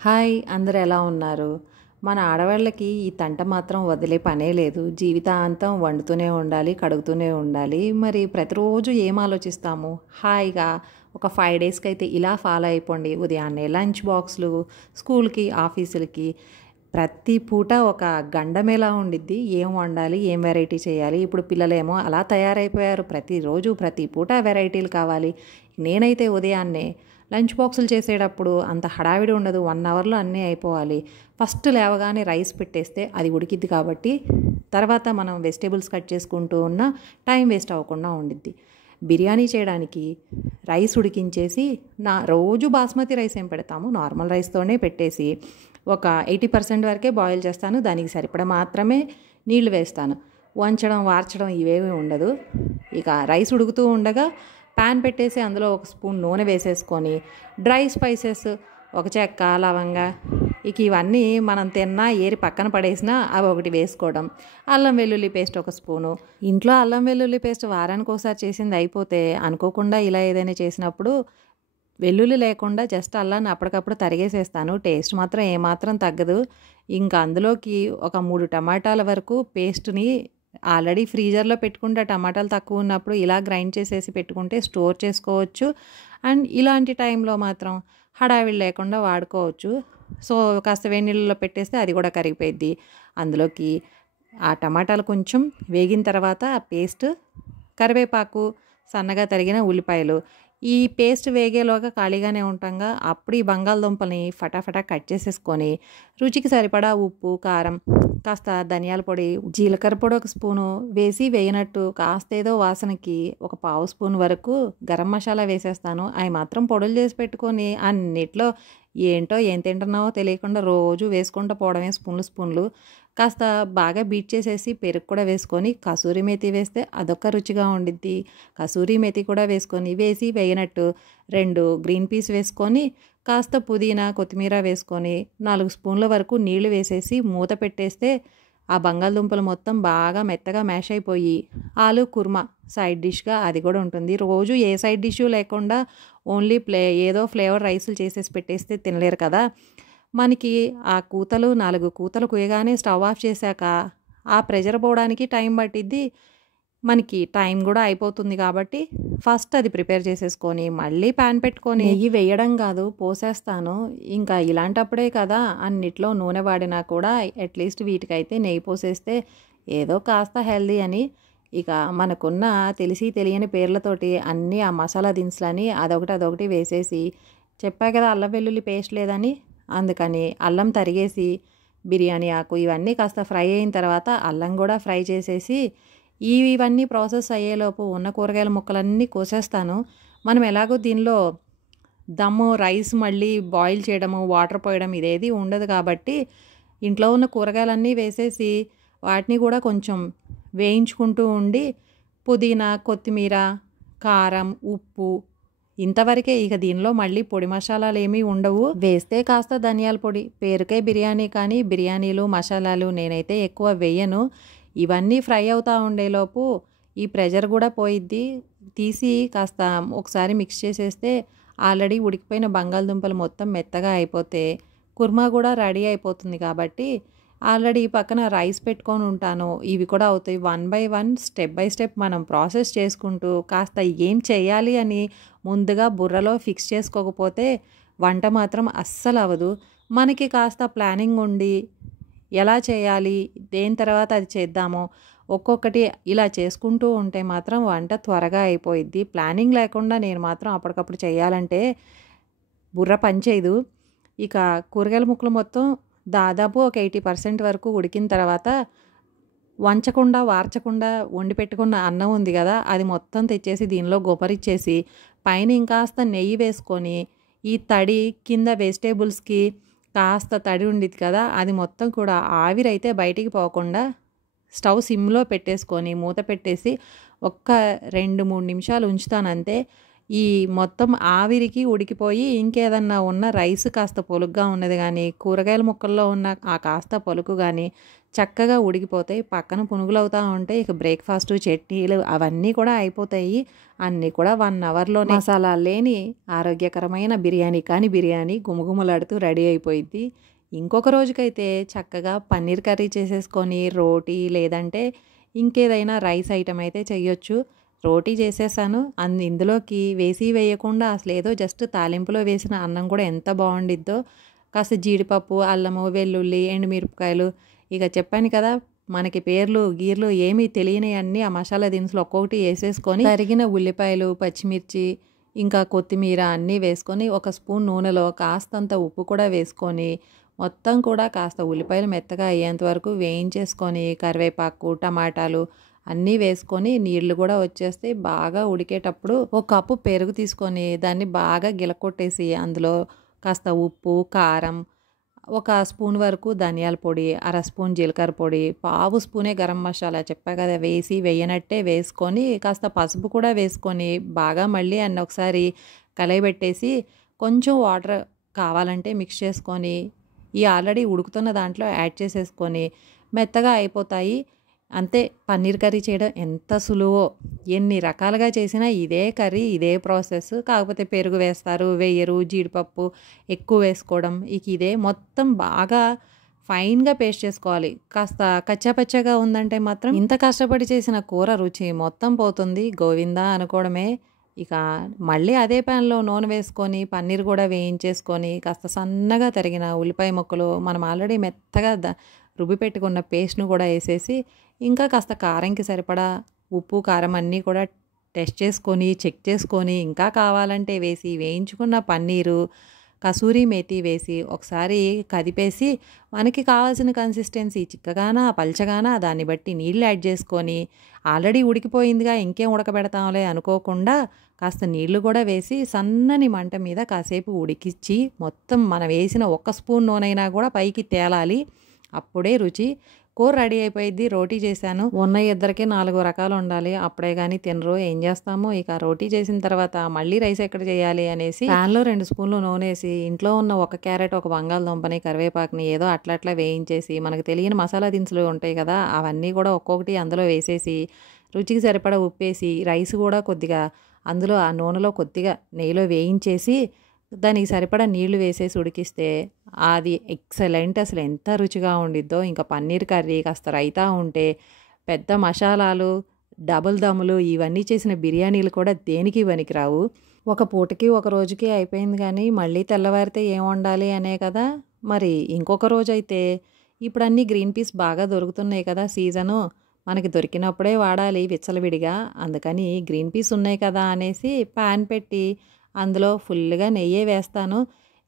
Hi! అందరూ ఎలా ఉన్నారు? మన ఆడవాళ్ళకి ఈ తంట మాత్రం వదిలే పనే లేదు. జీవితాంతం వండుతూనే ఉండాలి, కడుగుతూనే ఉండాలి. మరి ప్రతిరోజు ఏం ఆలోచిస్తాము? హాయిగా ఒక 5 డేస్‌కైతే ఇలా ఫాలో అయిపోండి. ఉదయాన్నే లంచ్ బాక్స్‌లు, స్కూల్‌కి, ఆఫీసులకి ప్రతి పూట ఒక గండమేలా ఉండిద్ది. ఏం వండాలి? ఏం వెరైటీ చేయాలి? ఇప్పుడు పిల్లలేమో అలా తయారైపోయారు. ప్రతిరోజు ప్రతి పూట వెరైటీలు కావాలి. నేనైతే ఉదయాన్నే లంచ్ బాక్సులు చేసేటప్పుడు అంత హడావిడి ఉండదు. 1 అవర్‌లో అన్నీ అయిపోవాలి. ఫస్ట్ లేవగానే రైస్ పెట్టేస్తే అది ఉడికిద్ది కాబట్టి తర్వాత మనం వెజిటబుల్స్ కట్ చేసుకుంటూ ఉన్న టైం వేస్ట్ అవ్వకుండా ఉండిద్ది. బిర్యానీ చేయడానికి రైస్ ఉడికించేసి రోజు బాస్మతి రైస్ ఏం పెడతాము, నార్మల్ రైస్తోనే పెట్టేసి ఒక 80% వరకే బాయిల్ చేస్తాను. దానికి సరిపడా మాత్రమే నీళ్లు వేస్తాను. వంచడం, వార్చడం ఇవేమీ ఉండదు. ఇక రైస్ ఉడుకుతూ ఉండగా ప్యాన్ పెట్టేసి అందులో ఒక స్పూన్ నూనె వేసేసుకొని డ్రై స్పైసెస్, ఒక చెక్క, లవంగ, ఇక ఇవన్నీ మనం తిన్నా ఏరి పక్కన పడేసినా అవి ఒకటి వేసుకోవడం. అల్లం వెల్లుల్లి పేస్ట్ ఒక స్పూను. ఇంట్లో అల్లం వెల్లుల్లి పేస్ట్ వారానికి ఒకసారి చేసింది అయిపోతే అనుకోకుండా ఇలా ఏదైనా చేసినప్పుడు వెల్లుల్లి లేకుండా జస్ట్ అల్లాన్ని అప్పటికప్పుడు తరిగేసేస్తాను. టేస్ట్ మాత్రం ఏమాత్రం తగ్గదు. ఇంకా అందులోకి ఒక 3 టమాటాల వరకు పేస్ట్ని ఆల్రెడీ ఫ్రీజర్లో పెట్టుకుంటే టమాటాలు తక్కువ ఉన్నప్పుడు ఇలా గ్రైండ్ చేసేసి పెట్టుకుంటే స్టోర్ చేసుకోవచ్చు. అండ్ ఇలాంటి టైంలో మాత్రం హడావిడి లేకుండా వాడుకోవచ్చు. సో కాస్త వేడి నీళ్ళలో పెట్టేస్తే అది కూడా కరిగిపోయిద్ది. అందులోకి ఆ టమాటాలు కొంచెం వేగిన తర్వాత ఆ పేస్ట్, కరివేపాకు, సన్నగా తరిగిన ఉల్లిపాయలు, ఈ పేస్ట్ వేగేలోగా ఖాళీగానే ఉంటాంగా అప్పుడు ఈ బంగాళదుంపల్ని ఫటాఫటా కట్ చేసేసుకొని రుచికి సరిపడా ఉప్పు, కారం, కాస్త ధనియాల పొడి, జీలకర్ర పొడి ఒక స్పూను వేసి వేయనట్టు కాస్త ఏదో వాసనకి ఒక పావు స్పూన్ వరకు గరం మసాలా వేసేస్తాను. అవి మాత్రం పొడులు చేసి పెట్టుకొని అన్నిట్లో ఏంటో ఏం తింటున్నావో తెలియకుండా రోజు వేసుకుంటూ పోవడమే స్పూన్లు. కాస్త బాగా బీట్ చేసేసి పెరుగు కూడా వేసుకొని కసూరి మేతి వేస్తే అదొక రుచిగా ఉండిద్ది. కసూరి మేతి కూడా వేసి వేయనట్టు 2 గ్రీన్ పీస్ వేసుకొని కాస్త పుదీనా, కొత్తిమీర వేసుకొని 4 స్పూన్ల వరకు నీళ్లు వేసేసి మూత పెట్టేస్తే ఆ బంగాళదుంపలు మొత్తం బాగా మెత్తగా మ్యాష్ అయిపోయి ఆలు కుర్మా సైడ్ డిష్గా అది కూడా ఉంటుంది. రోజు ఏ సైడ్ డిష్ లేకుండా ఓన్లీ ఏదో ఫ్లేవర్ రైసులు చేసేసి పెట్టేస్తే తినలేరు కదా. మనకి ఆ కూతలు 4 కూతలు కుయగానే స్టవ్ ఆఫ్ చేశాక ఆ ప్రెషర్ పోవడానికి టైం పట్టిద్ది. మనకి టైం కూడా అయిపోతుంది కాబట్టి ఫస్ట్ అది ప్రిపేర్ చేసేసుకొని మళ్ళీ ప్యాన్ పెట్టుకొని నెయ్యి వేయడం కాదు పోసేస్తాను. ఇంకా ఇలాంటప్పుడే కదా అన్నిట్లో నూనె వాడినా కూడా అట్లీస్ట్ వీటికైతే నెయ్యి పోసేస్తే ఏదో కాస్త హెల్దీ అని. ఇక మనకున్న తెలిసి తెలియని పేర్లతోటి అన్నీ ఆ మసాలా దినుసులని అదొకటి వేసేసి చెప్పా కదా అల్లం వెల్లుల్లి పేస్ట్ లేదని, అందుకని అల్లం తరిగేసి బిర్యానీ ఆకు ఇవన్నీ కాస్త ఫ్రై అయిన తర్వాత అల్లం కూడా ఫ్రై చేసేసి ఇవన్నీ ప్రాసెస్ అయ్యేలోపు ఉన్న కూరగాయల ముక్కలన్నీ కోసేస్తాను. మనం ఎలాగో దీనిలో దమ్ము రైస్ మళ్ళీ బాయిల్ చేయడము, వాటర్ పోయడం ఇదేది ఉండదు కాబట్టి ఇంట్లో ఉన్న కూరగాయలన్నీ వేసేసి వాటిని కూడా కొంచెం వేయించుకుంటూ ఉండి పుదీనా, కొత్తిమీర, కారం, ఉప్పు ఇంతవరకే. ఇక దీనిలో మళ్ళీ పొడి మసాలాలు ఏమీ ఉండవు. వేస్తే కాస్త ధనియాల పొడి, పేరుకే బిర్యానీ కానీ బిర్యానీలు మసాలాలు నేనైతే ఎక్కువ వేయను. ఇవన్నీ ఫ్రై అవుతూ ఉండేలోపు ఈ ప్రెషర్ కూడా పోయిద్ది. తీసి కాస్త ఒకసారి మిక్స్ చేసేస్తే ఆల్రెడీ ఉడికిపోయిన బంగాళదుంపలు మొత్తం మెత్తగా అయిపోతే కుర్మా కూడా రెడీ అయిపోతుంది కాబట్టి ఆల్రెడీ పక్కన రైస్ పెట్టుకొని ఉంటాను. ఇవి కూడా అవుతాయి. 1 బై 1 స్టెప్ బై స్టెప్ మనం ప్రాసెస్ చేసుకుంటూ కాస్త ఏం చేయాలి అని ముందుగా బుర్రలో ఫిక్స్ చేసుకోకపోతే వంట మాత్రం అస్సలు అవ్వదు. మనకి కాస్త ప్లానింగ్ ఉండి ఎలా చేయాలి, దేని తర్వాత అది చేద్దామో ఒక్కొక్కటి ఇలా చేసుకుంటూ ఉంటే మాత్రం వంట త్వరగా అయిపోయిద్ది. ప్లానింగ్ లేకుండా నేను మాత్రం అప్పటికప్పుడు చేయాలంటే బుర్ర పనిచేయదు. ఇక కూరగాయల ముక్కలు మొత్తం దాదాపు ఒక 80% వరకు ఉడికిన తర్వాత వంచకుండా వార్చకుండా వండి పెట్టుకున్న అన్నం ఉంది కదా అది మొత్తం తెచ్చేసి దీనిలో గొపరిచ్చేసి పైన ఇంకాస్త నెయ్యి వేసుకొని ఈ తడి కింద వెజిటేబుల్స్కి కాస్త తడి ఉండిద్ది కదా అది మొత్తం కూడా ఆవిరైతే బయటికి పోకుండా స్టవ్ సిమ్లో పెట్టేసుకొని మూత పెట్టేసి ఒక్క 2-3 నిమిషాలు ఉంచుతానంతే. ఈ మొత్తం ఆవిరికి ఉడికిపోయి ఇంకేదన్నా ఉన్న రైస్ కాస్త పొలుగ్గా ఉన్నది కానీ కూరగాయల ముక్కల్లో ఉన్న ఆ కాస్త పలుకు కానీ చక్కగా ఉడికిపోతాయి. పక్కన పునుగులు అవుతూ ఉంటాయి. ఇక బ్రేక్ఫాస్టు చట్నీలు అవన్నీ కూడా అయిపోతాయి. అన్నీ కూడా 1 అవర్లోనే మసాలా లేని ఆరోగ్యకరమైన బిర్యానీ కానీ బిర్యానీ గుమగుమలాడుతూ రెడీ అయిపోయింది. ఇంకొక రోజుకైతే చక్కగా పన్నీర్ కర్రీ చేసేసుకొని రోటీ లేదంటే ఇంకేదైనా రైస్ ఐటమ్ అయితే చేయొచ్చు. రోటీ చేసేసాను. ఇందులోకి వేసి వేయకుండా అసలు ఏదో జస్ట్ తాలింపులో వేసిన అన్నం కూడా ఎంత బాగుండిద్దో. కాస్త జీడిపప్పు, అల్లము, వెల్లుల్లి, ఎండుమిరపకాయలు, ఇక చెప్పాను కదా మనకి పేర్లు గీర్లు ఏమీ తెలియని అన్నీ ఆ మసాలా దినుసులు ఒక్కొక్కటి వేసేసుకొని తరిగిన ఉల్లిపాయలు, పచ్చిమిర్చి, ఇంకా కొత్తిమీర అన్నీ వేసుకొని ఒక స్పూన్ నూనెలో కాస్తంత ఉప్పు కూడా వేసుకొని మొత్తం కూడా కాస్త ఉల్లిపాయలు మెత్తగా అయ్యేంత వరకు వేయించేసుకొని కరివేపాకు, టమాటాలు అన్నీ వేసుకొని నీళ్లు కూడా వచ్చేస్తే బాగా ఉడికేటప్పుడు ఒక కప్పు పెరుగు తీసుకొని దాన్ని బాగా గిలకొట్టేసి అందులో కాస్త ఉప్పు, కారం, ఒక స్పూన్ వరకు ధనియాల పొడి, అర స్పూన్ జీలకర్ర పొడి, పావు స్పూనే గరం మసాలా చెప్పా కదా వేసి వేయనట్టే వేసుకొని కాస్త పసుపు కూడా వేసుకొని బాగా మళ్ళీ అన్ని ఒకసారి కలయబెట్టేసి కొంచెం వాటర్ కావాలంటే మిక్స్ చేసుకొని ఈ ఆల్రెడీ ఉడుకుతున్న దాంట్లో యాడ్ చేసేసుకొని మెత్తగా అయిపోతాయి. అంతే. పన్నీర్ కర్రీ చేయడం ఎంత సులువో. ఎన్ని రకాలుగా చేసినా ఇదే కర్రీ, ఇదే ప్రాసెస్. కాకపోతే పెరుగు వేస్తారు, వేయరు, జీడిపప్పు ఎక్కువ వేసుకోవడం. ఇక ఇదే మొత్తం బాగా ఫైన్గా పేస్ట్ చేసుకోవాలి. కాస్త కచ్చాపచ్చాగా ఉందంటే మాత్రం ఇంత కష్టపడి చేసిన కూర రుచి మొత్తం పోతుంది. గోవిందా అనుకోవడమే. ఇక మళ్ళీ అదే ప్యాన్లో నూనె వేసుకొని పన్నీర్ కూడా వేయించేసుకొని కాస్త సన్నగా తరిగిన ఉల్లిపాయ ముక్కలు మనం ఆల్రెడీ మెత్తగా రుబ్బి పెట్టుకున్న పేస్ట్ను కూడా వేసేసి ఇంకా కాస్త కారంకి సరిపడా ఉప్పు, కారం అన్నీ కూడా టెస్ట్ చేసుకొని చెక్ చేసుకొని ఇంకా కావాలంటే వేసి వేయించుకున్న పన్నీరు, కసూరి మేతి వేసి ఒకసారి కదిపేసి మనకి కావాల్సిన కన్సిస్టెన్సీ చిక్కగానా పల్చగానా దాన్ని బట్టి నీళ్ళు యాడ్ చేసుకొని ఆల్రెడీ ఉడికిపోయిందిగా ఇంకేం ఉడకబెడతాంలే అనుకోకుండా కాస్త నీళ్లు కూడా వేసి సన్నని మంట మీద కాసేపు ఉడికిచ్చి మొత్తం మనం వేసిన 1 స్పూన్ నూనెైనా కూడా పైకి తేలాలి. అప్పుడే రుచి. కూర రెడీ అయిపోయింది. రోటీ చేశాను. ఉన్న ఇద్దరికి 4 రకాలు ఉండాలి. అప్పుడే కానీ తినరు. ఏం చేస్తాము. ఇక రోటీ చేసిన తర్వాత మళ్ళీ రైస్ ఎక్కడ చేయాలి అనేసి ప్యాన్లో 2 స్పూన్లు నూనె వేసి ఇంట్లో ఉన్న 1 క్యారెట్, 1 బంగాళదుంపని, కరివేపాకుని ఏదో అట్లా వేయించేసి మనకు తెలియని మసాలా దినుసులు ఉంటాయి కదా అవన్నీ కూడా ఒక్కొక్కటి అందులో వేసేసి రుచికి సరిపడా ఉప్పేసి రైస్ కూడా కొద్దిగా అందులో ఆ నూనెలో కొద్దిగా నెయ్యిలో వేయించేసి దానికి సరిపడా నీళ్లు వేసేసి ఉడికిస్తే అది ఎక్సలెంట్. అసలు ఎంత రుచిగా ఉండిద్దో. ఇంకా పన్నీర్ కర్రీ కాస్త రైతా ఉంటే పెద్ద మసాలాలు, డబుల్ దమ్ములు ఇవన్నీ చేసిన బిర్యానీలు కూడా దేనికి పనికిరావు. ఒక పూటకి ఒక రోజుకి అయిపోయింది కానీ మళ్ళీ తెల్లవారితే ఏం వండాలి అనే కదా. మరి ఇంకొక రోజైతే ఇప్పుడు అన్నీ గ్రీన్ పీస్ బాగా దొరుకుతున్నాయి కదా సీజను. మనకి దొరికినప్పుడే వాడాలి విచ్చలవిడిగా. అందుకని గ్రీన్ పీస్ ఉన్నాయి కదా అనేసి ప్యాన్ పెట్టి అందులో ఫుల్గా నెయ్యే వేస్తాను.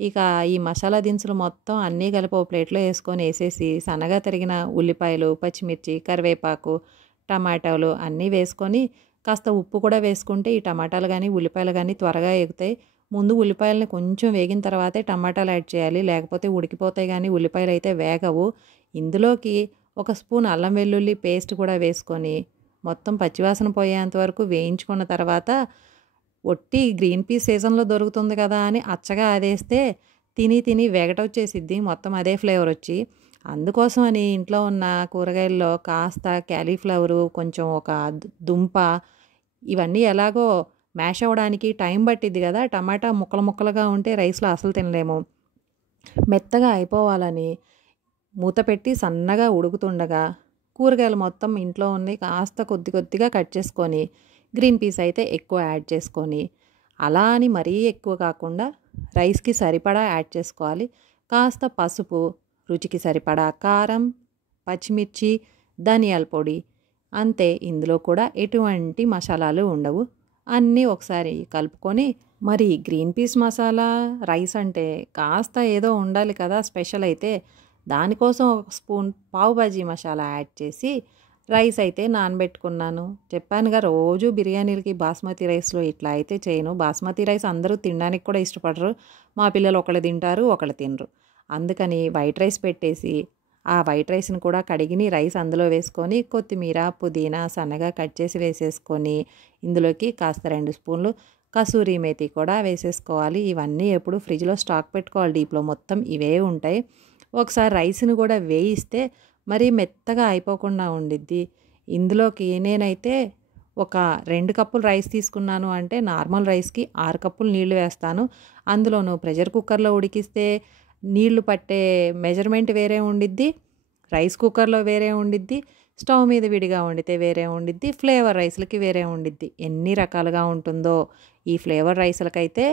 ఇక ఈ మసాలా దినుసులు మొత్తం అన్నీ కలిపి ఓ ప్లేట్లో వేసేసి సన్నగా తరిగిన ఉల్లిపాయలు, పచ్చిమిర్చి, కరివేపాకు, టమాటాలు అన్నీ వేసుకొని కాస్త ఉప్పు కూడా వేసుకుంటే ఈ టమాటాలు కానీ ఉల్లిపాయలు కానీ త్వరగా ఎగుతాయి. ముందు ఉల్లిపాయలని కొంచెం వేగిన తర్వాతే టమాటాలు యాడ్ చేయాలి. లేకపోతే ఉడికిపోతాయి కానీ ఉల్లిపాయలు అయితే వేగవు. ఇందులోకి 1 స్పూన్ అల్లం వెల్లుల్లి పేస్ట్ కూడా వేసుకొని మొత్తం పచ్చివాసన పోయేంత వరకు వేయించుకున్న తర్వాత ఒట్టి గ్రీన్ పీస్ సీజన్లో దొరుకుతుంది కదా అని అచ్చగా అదేస్తే తిని వెగటొచ్చేసిద్ది మొత్తం అదే ఫ్లేవర్ వచ్చి. అందుకోసం అని ఇంట్లో ఉన్న కూరగాయల్లో కాస్త క్యాలీఫ్లవరు, కొంచెం ఒక దుంప ఇవన్నీ ఎలాగో మ్యాష్ అవ్వడానికి టైం పట్టిద్ది కదా. టమాటా ముక్కలుగా ఉంటే రైస్లో అసలు తినలేము. మెత్తగా అయిపోవాలని మూత పెట్టి సన్నగా ఉడుకుతుండగా కూరగాయలు మొత్తం ఇంట్లో ఉన్నాయి కాస్త కొద్దిగా కట్ చేసుకొని గ్రీన్ పీస్ అయితే ఎక్కువ యాడ్ చేసుకొని అలా అని మరీ ఎక్కువ కాకుండా రైస్కి సరిపడా యాడ్ చేసుకోవాలి. కాస్త పసుపు, రుచికి సరిపడా కారం, పచ్చిమిర్చి, ధనియాల పొడి అంతే. ఇందులో కూడా ఎటువంటి మసాలాలు ఉండవు. అన్నీ ఒకసారి కలుపుకొని మరి గ్రీన్ పీస్ మసాలా రైస్ అంటే కాస్త ఏదో ఉండాలి కదా స్పెషల్ అయితే. దానికోసం 1 స్పూన్ పావు బాజీ మసాలా యాడ్ చేసి రైస్ అయితే నానబెట్టుకున్నాను. చెప్పానుగా రోజు బిర్యానీలకి బాస్మతి రైస్లో ఇట్లా అయితే చేయను. బాస్మతి రైస్ అందరూ తినడానికి కూడా ఇష్టపడరు. మా పిల్లలు ఒకళ్ళు తింటారు, ఒకళ్ళు తినరు. అందుకని వైట్ రైస్ పెట్టేసి ఆ వైట్ రైస్ని కూడా కడిగిని రైస్ అందులో వేసుకొని కొత్తిమీర, పుదీనా సన్నగా కట్ చేసి వేసేసుకొని ఇందులోకి కాస్త 2 స్పూన్లు కసూరి మేతి కూడా వేసేసుకోవాలి. ఇవన్నీ ఎప్పుడు ఫ్రిడ్జ్లో స్టాక్ పెట్టుకోవాలి. డీప్లో మొత్తం ఇవే ఉంటాయి. ఒకసారి రైస్ని కూడా వేయిస్తే మరీ మెత్తగా అయిపోకుండా ఉండిద్ది. ఇందులోకి నేనైతే ఒక 2 కప్పులు రైస్ తీసుకున్నాను అంటే నార్మల్ రైస్కి 6 కప్పులు నీళ్లు వేస్తాను. అందులోనూ ప్రెషర్ కుక్కర్లో ఉడికిస్తే నీళ్లు పట్టే మెజర్మెంట్ వేరే ఉండిద్ది, రైస్ కుక్కర్లో వేరే ఉండిద్ది, స్టవ్ మీద విడిగా వండితే వేరే ఉండిద్ది, ఫ్లేవర్ రైస్లకి వేరే ఉండిద్ది. ఎన్ని రకాలుగా ఉంటుందో. ఈ ఫ్లేవర్ రైస్లకైతే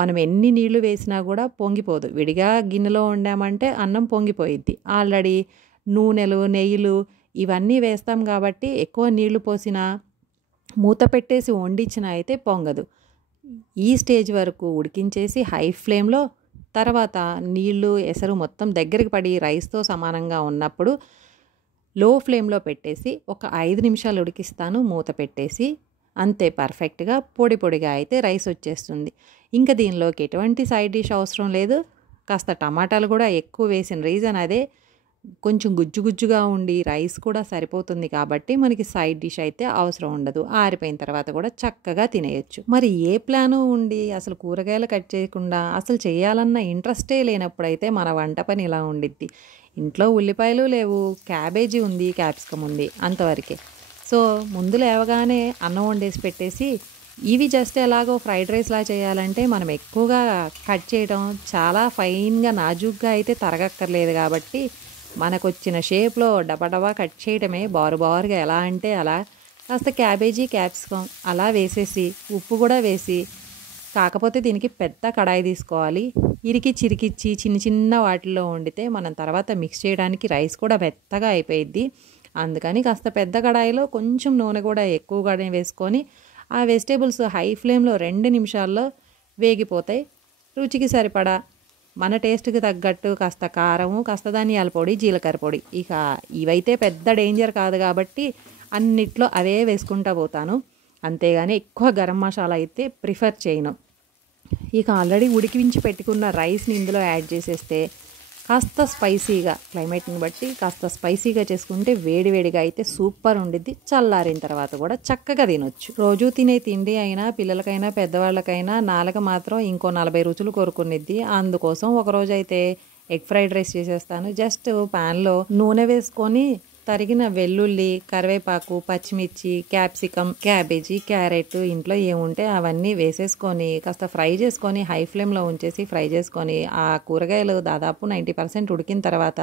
మనం ఎన్ని నీళ్లు వేసినా కూడా పొంగిపోదు. విడిగా గిన్నెలో వండామంటే అన్నం పొంగిపోయిద్ది. ఆల్రెడీ నూనెలు, నెయ్యిలు ఇవన్నీ వేస్తాం కాబట్టి ఎక్కువ నీళ్లు పోసినా మూత పెట్టేసి వండించిన అయితే పొంగదు. ఈ స్టేజ్ వరకు ఉడికించేసి హై ఫ్లేమ్లో, తర్వాత నీళ్లు ఎసరు మొత్తం దగ్గరికి పడి రైస్తో సమానంగా ఉన్నప్పుడు లో ఫ్లేమ్లో పెట్టేసి ఒక 5 నిమిషాలు ఉడికిస్తాను మూత పెట్టేసి. అంతే, పర్ఫెక్ట్గా పొడి పొడిగా అయితే రైస్ వచ్చేస్తుంది. ఇంకా దీనిలోకి ఎటువంటి సైడ్ డిష్ అవసరం లేదు. కాస్త టమాటాలు కూడా ఎక్కువ వేసిన రీజన్ అదే. కొంచెం గుజ్జు గుజ్జుగా ఉండి రైస్ కూడా సరిపోతుంది కాబట్టి మనకి సైడ్ డిష్ అయితే అవసరం ఉండదు. ఆరిపోయిన తర్వాత కూడా చక్కగా తినేయచ్చు. మరి ఏ ప్లాను ఉండి అసలు కూరగాయలు కట్ చేయకుండా అసలు చేయాలన్న ఇంట్రెస్టే లేనప్పుడైతే మన వంట పని ఇలా ఉండిద్ది. ఇంట్లో ఉల్లిపాయలు లేవు, క్యాబేజీ ఉంది, క్యాప్సికమ్ ఉంది, అంతవరకే. సో ముందు లేవగానే అన్నం వండేసి పెట్టేసి ఇవి జస్ట్ ఎలాగో ఫ్రైడ్ రైస్లా చేయాలంటే మనం ఎక్కువగా కట్ చేయడం చాలా ఫైన్గా నాజూగ్గా అయితే తరగక్కర్లేదు కాబట్టి మనకు వచ్చిన షేప్లో డబా కట్ చేయడమే. బారుగా ఎలా అంటే అలా కాస్త క్యాబేజీ, క్యాప్సికమ్ అలా వేసేసి ఉప్పు కూడా వేసి, కాకపోతే దీనికి పెద్ద కడాయి తీసుకోవాలి. ఇరికి చిరికిచ్చి చిన్న చిన్న వాటిల్లో వండితే మనం తర్వాత మిక్స్ చేయడానికి రైస్ కూడా మెత్తగా అయిపోయిద్ది. అందుకని కాస్త పెద్ద కడాయిలో కొంచెం నూనె కూడా ఎక్కువగానే వేసుకొని ఆ వెజిటేబుల్స్ హై ఫ్లేమ్లో 2 నిమిషాల్లో వేగిపోతాయి. రుచికి సరిపడా మన టేస్ట్కి తగ్గట్టు కాస్త కారము, కాస్త ధనియాల పొడి, జీలకర్ర పొడి, ఇక ఇవైతే పెద్ద డేంజర్ కాదు కాబట్టి అన్నిట్లో అవే వేసుకుంటూ పోతాను. అంతేగాని ఎక్కువ గరం మసాలా అయితే ప్రిఫర్ చేయను. ఇక ఆల్రెడీ ఉడికించి పెట్టుకున్న రైస్ని ఇందులో యాడ్ చేసేస్తే కాస్త స్పైసీగా, క్లైమేట్ని బట్టి కాస్త స్పైసీగా చేసుకుంటే వేడివేడిగా అయితే సూపర్ ఉండిద్ది. చల్లారిన తర్వాత కూడా చక్కగా తినొచ్చు. రోజు తినే తిండి అయినా పిల్లలకైనా పెద్దవాళ్ళకైనా నాలుక మాత్రం ఇంకో 40 రుచులు కోరుకునిద్ది. అందుకోసం ఒకరోజు అయితే ఎగ్ ఫ్రైడ్ రైస్ చేసేస్తాను. జస్ట్ ప్యాన్లో నూనె వేసుకొని తరిగిన వెల్లుల్లి, కరివేపాకు, పచ్చిమిర్చి, క్యాప్సికమ్, క్యాబేజీ, క్యారెట్ ఇంట్లో ఏముంటే అవన్నీ వేసేసుకొని కాస్త ఫ్రై చేసుకొని హై ఫ్లేమ్లో ఉంచేసి ఫ్రై చేసుకొని ఆ కూరగాయలు దాదాపు 90% ఉడికిన తర్వాత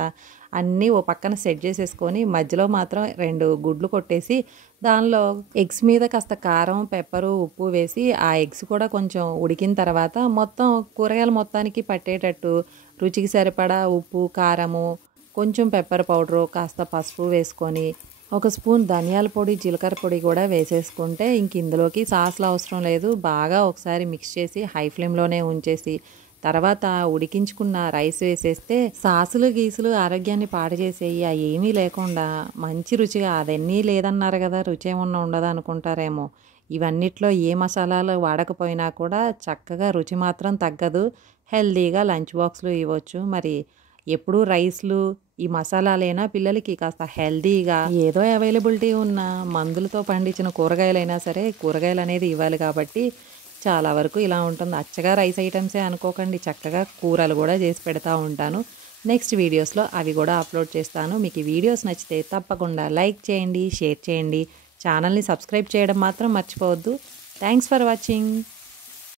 అన్నీ ఓ పక్కన సెట్ చేసేసుకొని మధ్యలో మాత్రం 2 గుడ్లు కొట్టేసి దానిలో ఎగ్స్ మీద కాస్త కారం, పెప్పరు, ఉప్పు వేసి ఆ ఎగ్స్ కూడా కొంచెం ఉడికిన తర్వాత మొత్తం కూరగాయలు మొత్తానికి పట్టేటట్టు రుచికి సరిపడా ఉప్పు, కారము, కొంచెం పెప్పర్ పౌడరు, కాస్త పసుపు వేసుకొని ఒక స్పూన్ ధనియాల పొడి, జీలకర్ర పొడి కూడా వేసేసుకుంటే ఇంక ఇందులోకి సాస్లు అవసరం లేదు. బాగా ఒకసారి మిక్స్ చేసి హై ఫ్లేమ్లోనే ఉంచేసి తర్వాత ఉడికించుకున్న రైస్ వేసేస్తే సాసులు గీసులు ఆరోగ్యాన్ని పాడు చేసేయి ఏమీ లేకుండా మంచి రుచిగా, అదన్నీ లేదన్నారు కదా రుచి ఏమన్నా ఉండదు అనుకుంటారేమో, ఇవన్నిట్లో ఏ మసాలాలు వాడకపోయినా కూడా చక్కగా రుచి మాత్రం తగ్గదు. హెల్దీగా లంచ్ బాక్స్లు ఇవ్వచ్చు. మరి ఎప్పుడూ రైస్లు ఈ మసాలాలైనా పిల్లలకి కాస్త హెల్దీగా ఏదో అవైలబిలిటీ ఉన్న మందులతో పండించిన కూరగాయలైనా సరే కూరగాయలు అనేది ఇవ్వాలి కాబట్టి చాలా వరకు ఇలా ఉంటుంది. అచ్చగా రైస్ ఐటమ్సే అనుకోకండి, చక్కగా కూరలు కూడా చేసి పెడతా ఉంటాను. నెక్స్ట్ వీడియోస్లో అవి కూడా అప్లోడ్ చేస్తాను. మీకు ఈ వీడియోస్ నచ్చితే తప్పకుండా లైక్ చేయండి, షేర్ చేయండి, ఛానల్ని సబ్స్క్రైబ్ చేయడం మాత్రం మర్చిపోవద్దు. Thanks for watching.